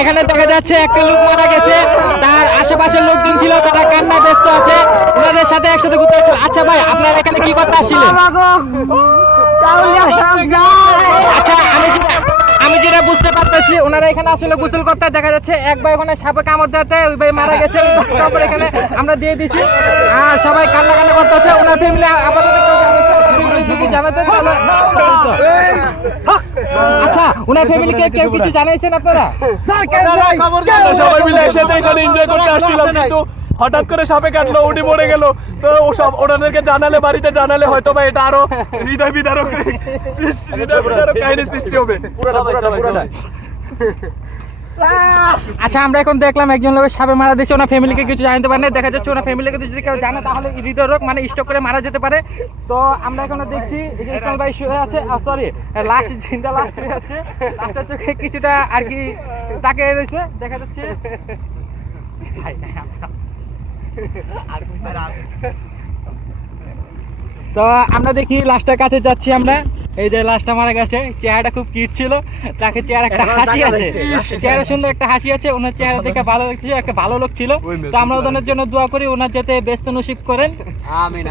এখানে দেখা যাচ্ছে একটা লোক মারা গেছে, তার আশেপাশের লোকজন ছিল তারা কান্নায় ব্যস্ত আছে, ওনাদের সাথে একসাথে ঘুরতে আসছিল। আচ্ছা ভাই, আপনারা এখানে কি করতে আসছিলেন? আচ্ছা, আমি যেটা বুঝতে পারতেছি ওনারা এখানে আসলে গোসল করতে, দেখা যাচ্ছে এক ভাই ওখানে সাপে কামড় দিতে ওই ভাই মারা গেছে, তারপর এখানে আমরা দিয়ে দিছি আর সবাই কান্না করতেছে। ওনার ফ্যামিলি আপাতত জানাতে, আচ্ছা ওনার ফ্যামিলিকে কেউ কিছু জানিয়েছেন আপনারা? সবাই মিলে একসাথে এখানে এনজয় করতে আসছিলাম, কিন্তু হঠাৎ করে সাপে কাটলো, উঠে মরে গেল। তো সব ওনাদেরকে জানালে, বাড়িতে জানালে হয়তো বা এটা আরো হৃদয় বিদারক কাহিনী সৃষ্টি হবে। আচ্ছা, আমরা এখন দেখলাম একজন লোকের সাপে মারা দিচ্ছে, ওনার ফ্যামিলিকে কিছু জানাতে পারে না। দেখা যাচ্ছে ওনার ফ্যামিলিকে যদি কেউ জানে তাহলে হৃদরোগ মানে স্ট্রোক করে মারা যেতে পারে। তো আমরা এখন দেখছি ইসমাইল ভাই শুয়ে আছে, সরি লাশ জিন্দা লাশ শুয়ে আছে, লাশটার চোখে কিছুটা আর কি তাকে রয়েছে দেখা যাচ্ছে। তো আমরা দেখি লাশটার কাছে যাচ্ছি আমরা। এই যে লাশটা মারা গেছে, চেহারাটা খুব কিউট ছিল, তাকে চেহারা একটা হাসি আছে, চেহারা সুন্দর একটা হাসি আছে, ওনার চেহারা দেখে ভালো লাগছে, একটা ভালো লোক ছিল। তো আমরা ওনার জন্য দোয়া করি, ওনার যাতে ব্যস্ত নসিব করেন।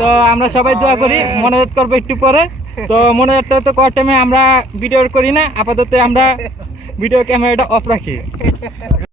তো আমরা সবাই দোয়া করি, মনোজাত করবো একটু পরে। তো মনোজাতটা তো করার টাইমে আমরা ভিডিও করি না, আপাতত আমরা ভিডিও ক্যামেরাটা অফ রাখি।